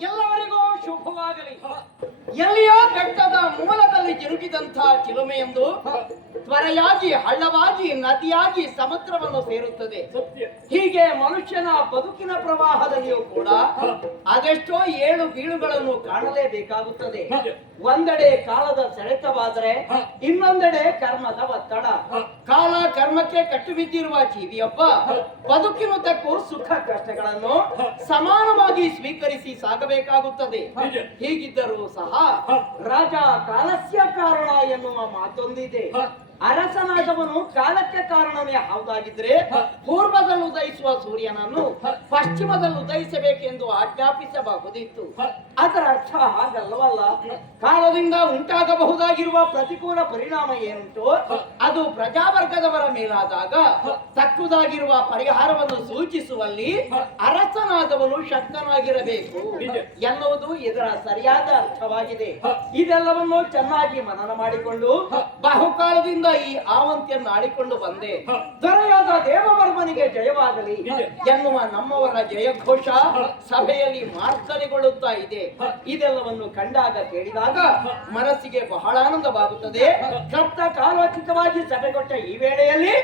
ಎಲ್ಲವರಿಗೂ ಶುಭವಾಗಲಿ. ಎಲ್ಲಿಯೋ ಬೆಟ್ಟದ ಮೂಲದಲ್ಲಿ ಜರುಗಿದಂತಹ ಚಿಲುಮೆಯೊಂದು ತ್ವರೆಯಾಗಿ ಹಳ್ಳವಾಗಿ ನದಿಯಾಗಿ ಸಮುದ್ರವನ್ನು ಸೇರುತ್ತದೆ. ಹೀಗೆ ಮನುಷ್ಯನ ಬದುಕಿನ ಪ್ರವಾಹದಲ್ಲಿಯೂ ಕೂಡ ಅದೆಷ್ಟೋ ಏಳು ಬೀಳುಗಳನ್ನು ಕಾಣಲೇಬೇಕಾಗುತ್ತದೆ. ಒಂದೆಡೆ ಕಾಲದ ಸೆಳೆತವಾದರೆ ಇನ್ನೊಂದೆಡೆ ಕರ್ಮದ ಒತ್ತಡ. ಕಾಲ ಕರ್ಮಕ್ಕೆ ಕಟ್ಟು ಬಿದ್ದಿರುವ ಜೀವಿಯೊಬ್ಬ ಬದುಕಿನುದ್ದಕ್ಕೂ ಸುಖ ಕಷ್ಟಗಳನ್ನು ಸಮಾನವಾಗಿ ಸ್ವೀಕರಿಸಿ ಸಾಗಬೇಕಾಗುತ್ತದೆ. ಹೀಗಿದ್ದರೂ ಸಹ ರಾಜ ಕಾಲಸ್ಯ ಕಾರಣ ಎನ್ನುವ ಮಾತೊಂದಿದೆ. ಅರಸನಾದವನು ಕಾಲಕ್ಕೆ ಕಾರಣವೇ ಹೌದಾಗಿದ್ರೆ ಪೂರ್ವದಲ್ಲಿ ಉದಯಿಸುವ ಸೂರ್ಯನನ್ನು ಪಶ್ಚಿಮದಲ್ಲಿ ಉದಯಿಸಬೇಕೆಂದು ಆಜ್ಞಾಪಿಸಬಹುದಿತ್ತು. ಅದರ ಅರ್ಥ ಹಾಗಲ್ಲವಲ್ಲ. ಕಾಲದಿಂದ ಉಂಟಾಗಬಹುದಾಗಿರುವ ಪ್ರತಿಕೂಲ ಪರಿಣಾಮ ಏನುಂಟು ಅದು ಪ್ರಜಾವರ್ಗದವರ ಮೇಲಾದಾಗ ತಕ್ಕುದಾಗಿರುವ ಪರಿಹಾರವನ್ನು ಸೂಚಿಸುವಲ್ಲಿ ಅರಸನಾದವನು ಶಕ್ತನಾಗಿರಬೇಕು ಎನ್ನುವುದು ಇದರ ಸರಿಯಾದ ಅರ್ಥವಾಗಿದೆ. ಇದೆಲ್ಲವನ್ನು ಚೆನ್ನಾಗಿ ಮನನ ಮಾಡಿಕೊಂಡು ಬಹುಕಾಲದಿಂದ ಈ ಆವಂತಿಯನ್ನು ಆಡಿಕೊಂಡು ಬಂದೆ. ದೊರೆಯಾದ ದೇವವರ್ಮನಿಗೆ ಜಯವಾಗಲಿ ಎನ್ನುವ ನಮ್ಮವರ ಜಯಘೋಷ ಸಭೆಯಲ್ಲಿ ಮಾರ್ಧನೆಗೊಳ್ಳುತ್ತಾ ಇದೆ. ಇದೆಲ್ಲವನ್ನು ಕಂಡಾಗ ಕೇಳಿದಾಗ ಮನಸ್ಸಿಗೆ ಬಹಳ ಆನಂದವಾಗುತ್ತದೆ. ಸಪ್ತ ಕಾಲೋಚಿತವಾಗಿ ಸಭೆಗೊಟ್ಟ ಈ ವೇಳೆಯಲ್ಲಿ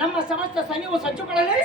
ನಮ್ಮ ಸಮಸ್ತ ಸೈನ್ಯವು ಸಜ್ಜುಗಳಲ್ಲಿ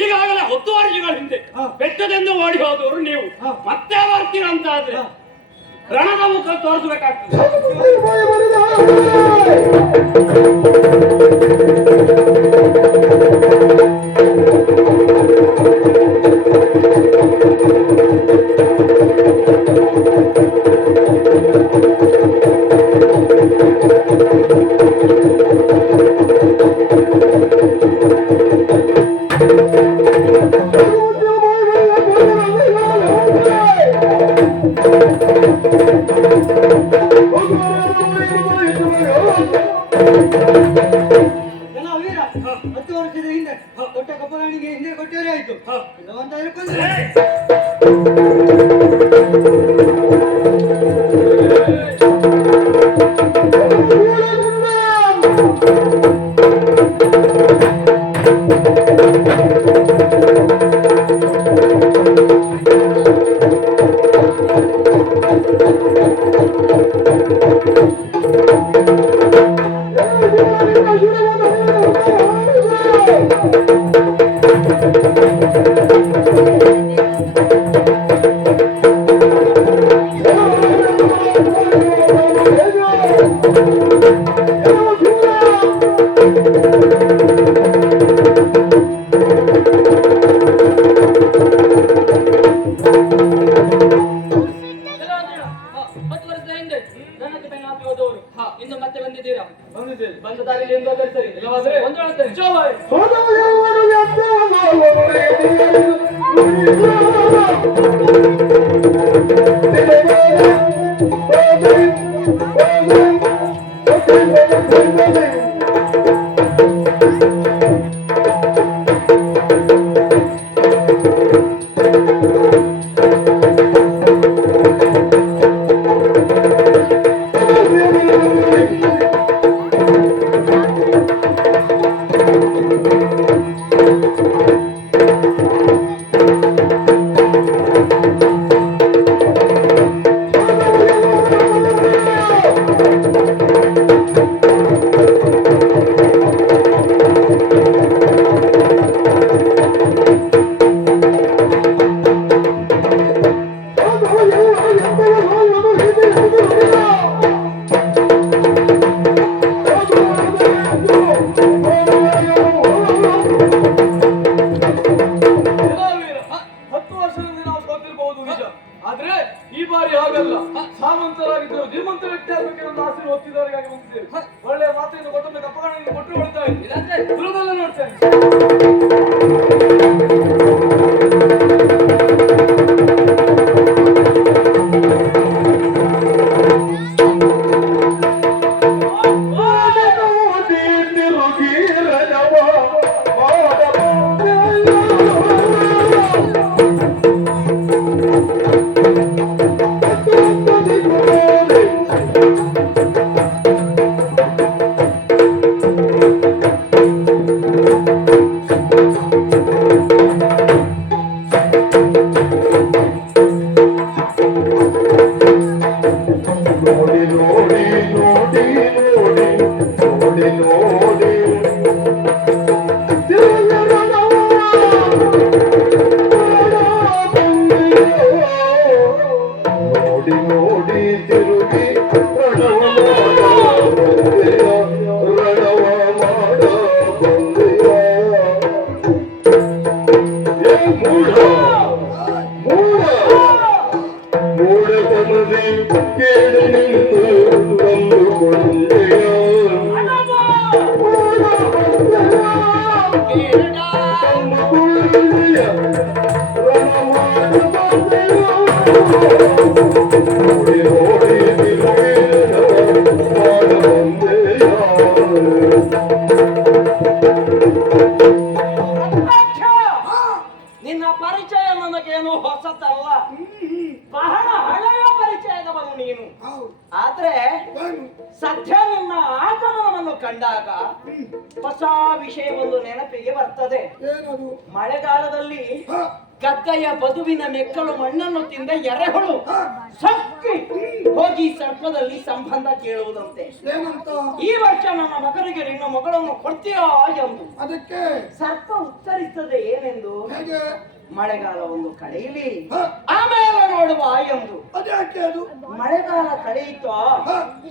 ಈಗಾಗಲೇ 10 ವರ್ಷಗಳ ಹಿಂದೆ ಬೆಟ್ಟದಿಂದ ಓಡಿ ಹೋದವರು ನೀವು ಮತ್ತೆ ಬರ್ತೀರ ಅಂತ ಆದ್ರೆ ರಣದ ಮುಖ ತೋರಿಸಬೇಕಾಗ್ತದೆ. ಕೊಟ್ಟ ಕಪ್ಪರಾಣಿಗೆ ಹಿಂದೆ ಕೊಟ್ಟವರೇ ಆಯ್ತು. 10 ವರ್ಷದ ಹಿಂದೆ ನನ್ನದು ಬೆನ್ನು ಹಾಕಿ ಹೋದವರು ಇನ್ನು ಮತ್ತೆ ಬಂದಿದ್ದೀರಾ? ಬಂದಿದ್ದೇನೆ. ಬಂದ ದಾರಿಯಲ್ಲಿ ಎಂದು ಹೋದರೆ ಸರಿ. ಇಲ್ಲವಾದ್ರೆ ಒಂದು ಹೇಳ್ತೇನೆ. ಜೋಬಾಯ್. ಆದ್ರೆ ಈ ಬಾರಿ ಹಾಗಲ್ಲ. ಸಾಮಂತರಾಗಿದ್ದರು ಧೀಮಂತ ವ್ಯಕ್ತಿ ಆಗಬೇಕೆಂಬ ಆಸೆ ಹೊತ್ತಿದವರಿಗಾಗಿ ಬಂದಿದ್ದೇವೆ. ಒಳ್ಳೆಯ ಮಾತಿನ ಕೊಟ್ಟೊಮ್ಮೆ ಕಪ್ಪಗಳನ್ನು ಕೊಟ್ಟು ಹೊಡ್ತಾ ಇದ್ದೀನಿ. ದೂರದಲ್ಲ ನೋಡ್ತೇನೆ. ನಿನ್ನ ಪರಿಚಯ ನನಗೇನು ಹೊಸತಲ್ಲ. ಬಹಳ ಹಳೆಯ ಪರಿಚಯದವನು ನೀನು. ಆದ್ರೆ ಸದ್ಯ ನಿನ್ನ ಆಗಮನವನ್ನು ಕಂಡಾಗ ಹೊಸ ವಿಷಯವೊಂದು ನೆನಪಿಗೆ ಬರ್ತದೆ. ಮಳೆಗಾಲದಲ್ಲಿ ಗದ್ದೆಯ ಬದುವಿನ ಮೆಕ್ಕಲು ಮಣ್ಣನ್ನು ತಿಂದ ಎರೆಹುಳು ಸಕ್ಕಿ ಹೋಗಿ ಸರ್ಪದಲ್ಲಿ ಸಂಬಂಧ ಕೇಳುವುದಂತೆ. ಈ ವರ್ಷ ನನ್ನ ಮಗನಿಗೆ ನಿನ್ನ ಮಗಳನ್ನು ಕೊಡ್ತೀಯಾ ಎಂದು. ಅದಕ್ಕೆ ಸರ್ಪ ಉತ್ತರಿಸದೆ ಏನೆಂದು, ಮಳೆಗಾಲ ಒಂದು ಕಳೆಯಲಿ ಆಮೇಲೆ ನೋಡುವ ಎಂದು. ಅದ್ಯಾಕೆ ಅದು? ಮಳೆಗಾಲ ಕಳೆಯಿತು,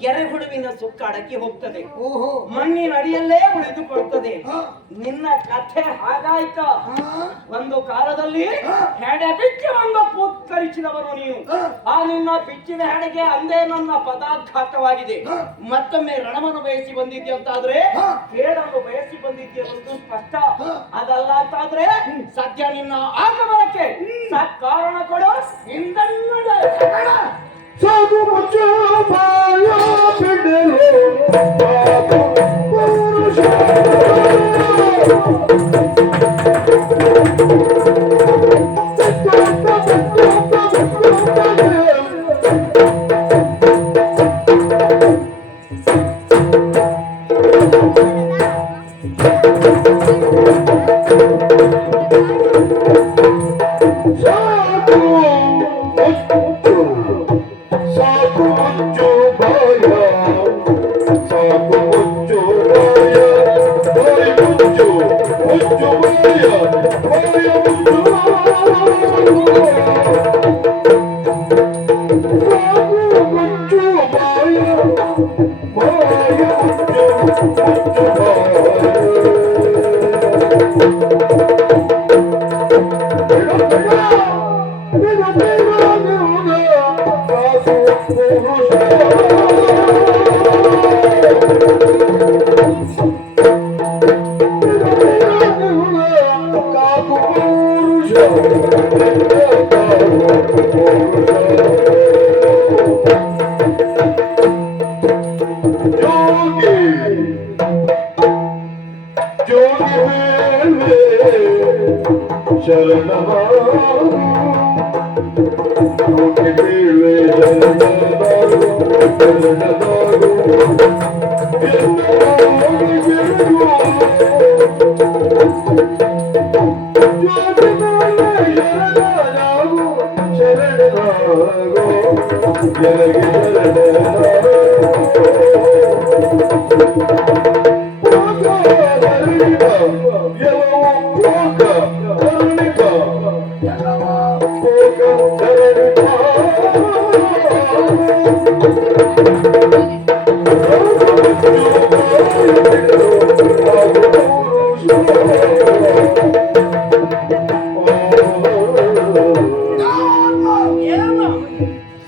ಎರೆಹುಳುವಿನ ಸುಕ್ಕ ಅಡಕಿ ಹೋಗ್ತದೆ, ಓಹೋ, ಮಣ್ಣಿನ ಅಡಿಯಲ್ಲೇ ಉಳಿದುಕೊಳ್ತದೆ. ನಿನ್ನ ಕಥೆ ಹಾಗಾಯ್ತ. ಒಂದು ಕಾಲದಲ್ಲಿ ಹೆಡೆ ಬಿಚ್ಚಿ ಒಂದು ಪೂತ್ಕರಿಸಿದವನು ನೀನು. ಆ ನಿನ್ನ ಬಿಚ್ಚಿದ ಹೆಡೆಗೆ ಅಂದೇ ನನ್ನ ಪದಾಘಾತವಾಗಿದೆ. ಮತ್ತೊಮ್ಮೆ ರಣವನ್ನು ಬಯಸಿ ಬಂದಿದ್ದೆ ಅಂತಾದ್ರೆ ಕೇಳನ್ನು ಬಯಸಿ ಬಂದಿದ್ದೆ ಸ್ಪಷ್ಟ. ಅದಲ್ಲ ಅಂತಾದ್ರೆ ಸದ್ಯ ನಿನ್ನ ಆಗಮನಕ್ಕೆ ಕಾರಣ ಕೊಡು. ಹಿಂದನ್ನಡೆ ಸಾಧು ಮುಚ್ಚ ಬಾಯ ಬಿಡಲು ಸಾಧು ಪುರುಷ Oh,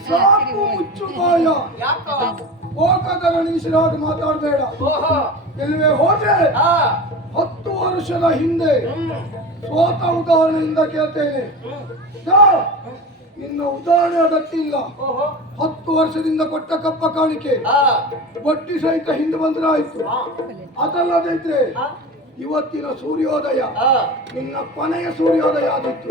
ಸಾಕು ಮುಚ್ಚು ಬಾಯ. ಯಾಕ ಓಕದರಣಿಸಿದಾಗ ಮಾತಾಡಬೇಡ. ಓಹೋ ಇಲ್ವೇ ಹೋದ್ರೆ ಹಾ 10 ವರ್ಷದ ಹಿಂದೆ ಸ್ವತ ಉದಾಹರಣೆಯಿಂದ ಕೇಳ್ತೇನೆ. ದಾ, ಇನ್ನು ಉದಾಹರಣೆ ಅಗತ್ಯ ಓಹೋ 10 ವರ್ಷದಿಂದ ಕೊಟ್ಟ ಕಪ್ಪ ಕಾಣಿಕೆ ಹಾ ಬಡ್ಡಿ ಸಹಿತ ಹಿಂದೆ ಬಂದ್ರೆ ಆಯ್ತು. ಅದಲ್ಲದೆ ಇದ್ರೆ ಹಾ ಇವತ್ತಿನ ಸೂರ್ಯೋದಯ ಹಾ ನಿನ್ನ ಕೊನೆಯ ಸೂರ್ಯೋದಯ ಆದಿತ್ತು.